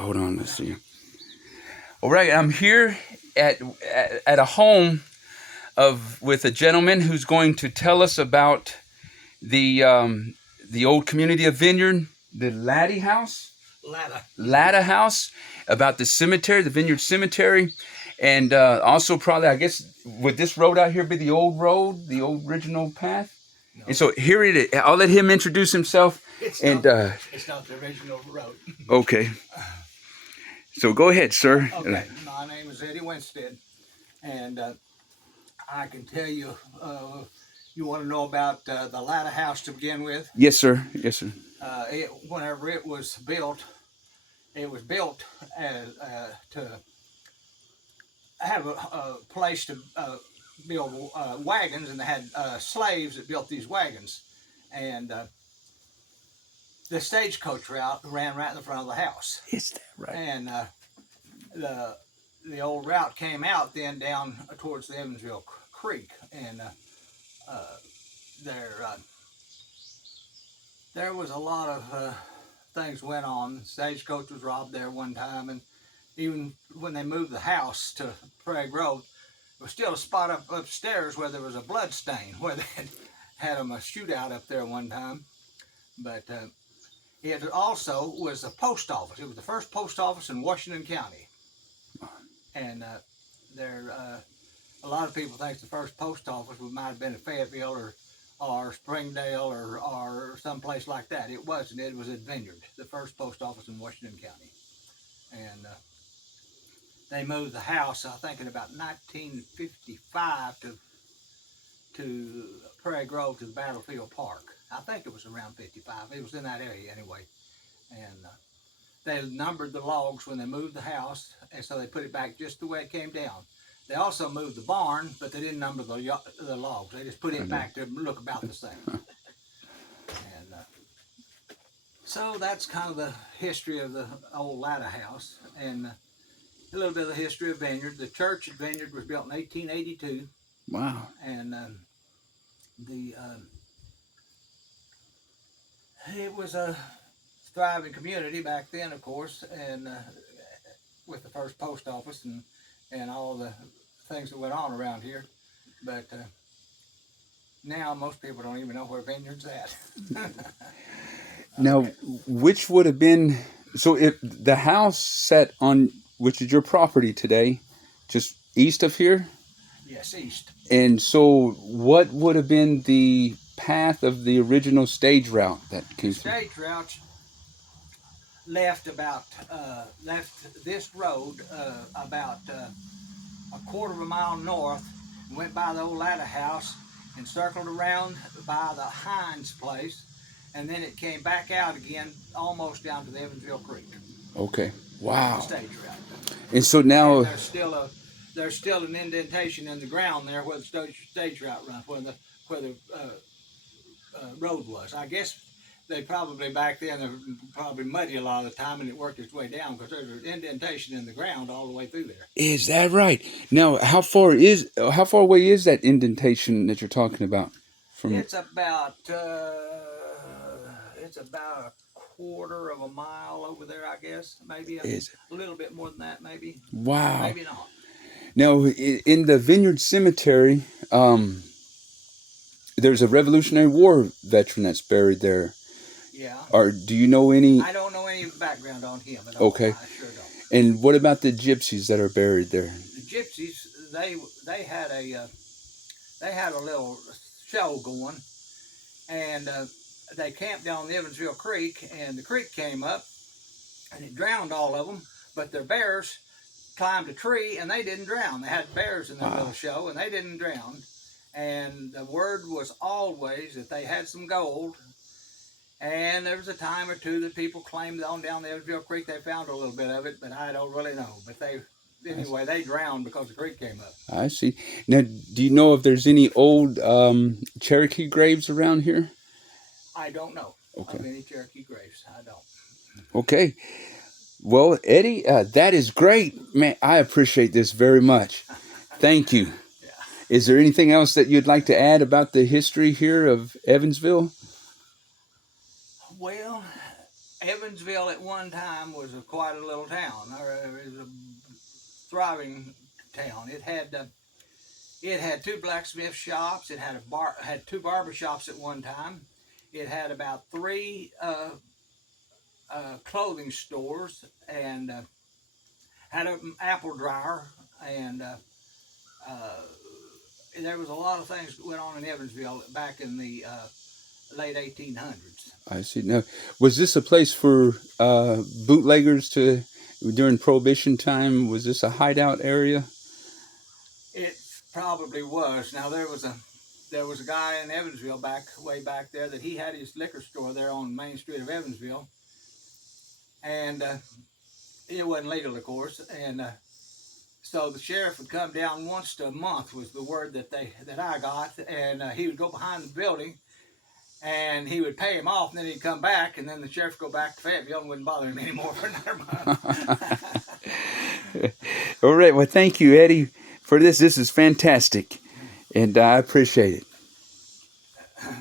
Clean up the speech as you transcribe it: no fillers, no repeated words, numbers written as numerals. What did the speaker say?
hold on, let's see. All right, I'm here at a home with a gentleman who's going to tell us about the old community of Vineyard, the Latta House, about the cemetery, the Vineyard Cemetery, and also probably, I guess, would this road out here be the old road, the old original path? No. And so here it is. I'll let him introduce himself. It's not the original road. Okay. So go ahead, sir. Okay, my name is Eddie Winstead, and I can tell you, you want to know about the Latta House to begin with? Yes, sir. Yes, sir. Whenever it was built as, to have a place to build wagons, and they had slaves that built these wagons, and the stagecoach route ran right in the front of the house. Is that right? And the old route came out then down towards the Evansville Creek, and there was a lot of things went on. The stagecoach was robbed there one time, and even when they moved the house to Prairie Grove, there was still a spot upstairs where there was a blood stain, where they had them a shootout up there one time. But it also was a post office. It was the first post office in Washington County. And a lot of people think the first post office might have been in Fayetteville or Springdale or someplace like that. It wasn't. It was at Vineyard, the first post office in Washington County. And they moved the house, I think, in about 1955 to Prairie Grove to the Battlefield Park. I think it was around 55. It was in that area anyway. And they numbered the logs when they moved the house, and so they put it back just the way it came down. They also moved the barn, but they didn't number the logs. They just put it back to look about the same. And so that's kind of the history of the old Latta House, and a little bit of the history of Vineyard. The church at Vineyard was built in 1882. Wow. And it was a thriving community back then, of course, and with the first post office and all the things that went on around here. But now most people don't even know where Vineyard's at. Now, which would have been, so if the house set on, which is your property today, just east of here? Yes, east. And so what would have been the path of the original stage route that came through? Stage route left this road about a quarter of a mile north, went by the old Latta House and circled around by the Hines place, and then it came back out again almost down to the Evansville Creek. Okay. Wow. The stage route. And so now and there's still an indentation in the ground there where the stage route runs, where the road was. I guess they probably back then, they were probably muddy a lot of the time, and it worked its way down because there's an indentation in the ground all the way through there. Is that right? Now, how far away is that indentation that you're talking about? It's about a quarter of a mile over there, I guess. Maybe a little bit more than that, maybe. Wow. Maybe not. Now, in the Vineyard Cemetery, there's a Revolutionary War veteran that's buried there. Yeah. Or do you know any? I don't know any background on him at all. Okay. I sure don't. And what about the gypsies that are buried there? The gypsies, they had a little show going, and they camped down the Evansville Creek, and the creek came up, and it drowned all of them. But their bears climbed a tree, and they didn't drown. They had bears in their little show, and they didn't drown. And the word was always that they had some gold. And there was a time or two that people claimed on down the Evansville Creek they found a little bit of it, but I don't really know. But they drowned because the creek came up. I see. Now, do you know if there's any old Cherokee graves around here? I don't know of any Cherokee graves. I don't. Okay. Well, Eddie, that is great. Man, I appreciate this very much. Thank you. Yeah. Is there anything else that you'd like to add about the history here of Evansville? Well, Evansville at one time was quite a little town, or it was a thriving town. It had two blacksmith shops. It had had two barber shops at one time. It had about three clothing stores, and had an apple dryer, and uh, there was a lot of things that went on in Evansville back in the late 1800s. I see. Now, was this a place for bootleggers to during Prohibition time? Was this a hideout area? It probably was. Now there was a guy in Evansville way back there that he had his liquor store there on Main Street of Evansville, and it wasn't legal, of course, and so the sheriff would come down once a month was the word that I got, and he would go behind the building, and he would pay him off, and then he'd come back, and then the sheriff would go back to Fayetteville and wouldn't bother him anymore for another month. All right. Well, thank you, Eddie, for this. This is fantastic, and I appreciate it.